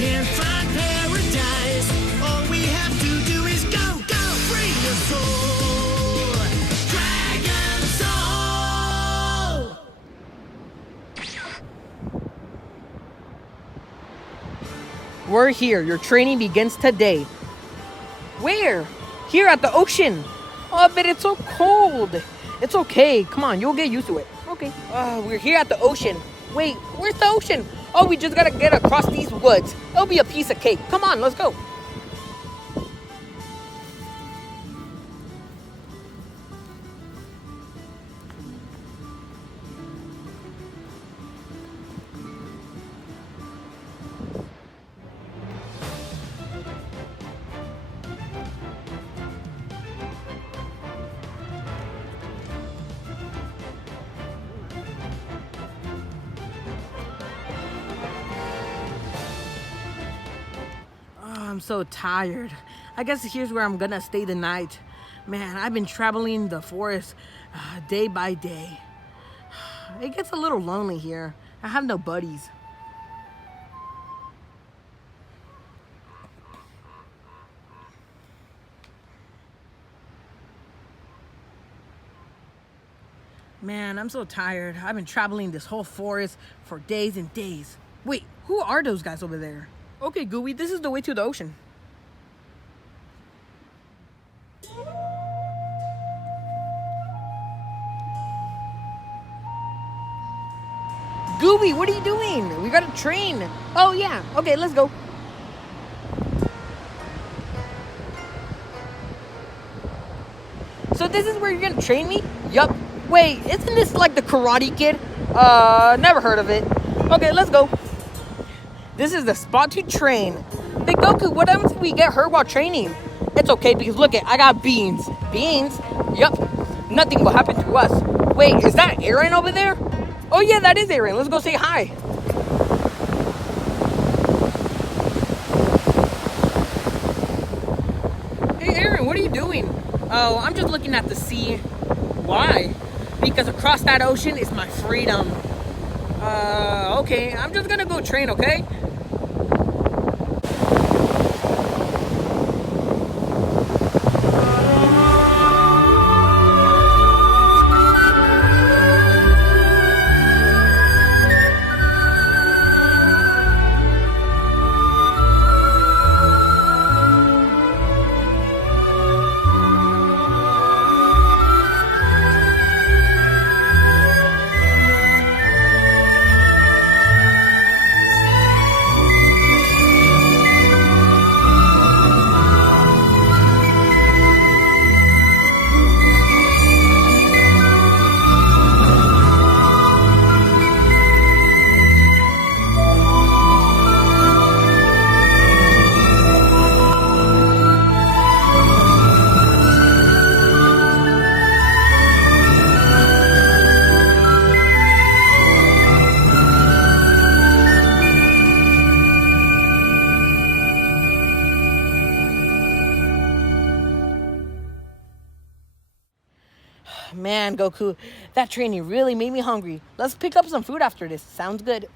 can't find paradise. All we have to do is go, go, free your soul. Dragon Soul! We're here. Your training begins today. Where? Here at the ocean. Oh, but it's so cold. It's okay. Come on, you'll get used to it. Okay. We're here at the ocean. Wait, where's the ocean? Oh, we just gotta get across these woods. It'll be a piece of cake. Come on, let's go. I'm so tired. I guess here's where I'm gonna stay the night. Man, I've been traveling the forest day by day. It gets a little lonely here. I have no buddies. Man, I'm so tired. I've been traveling this whole forest for days and days. Wait, who are those guys over there? Okay, Gooey, this is the way to the ocean. Gooey, what are you doing? We got a train. Oh, yeah. Okay, let's go. So this is where you're gonna train me? Yup. Wait, isn't this like the Karate Kid? Never heard of it. Okay, let's go. This is the spot to train. Hey Goku, what happens if we get hurt while training? It's okay because look I got beans. Beans? Yup. Nothing will happen to us. Wait, is that Aaron over there? Oh yeah, that is Aaron. Let's go say hi. Hey Aaron, what are you doing? Oh, I'm just looking at the sea. Why? Because across that ocean is my freedom. Okay, I'm just gonna go train, okay? Man, Goku, that training really made me hungry. Let's pick up some food after this. Sounds good.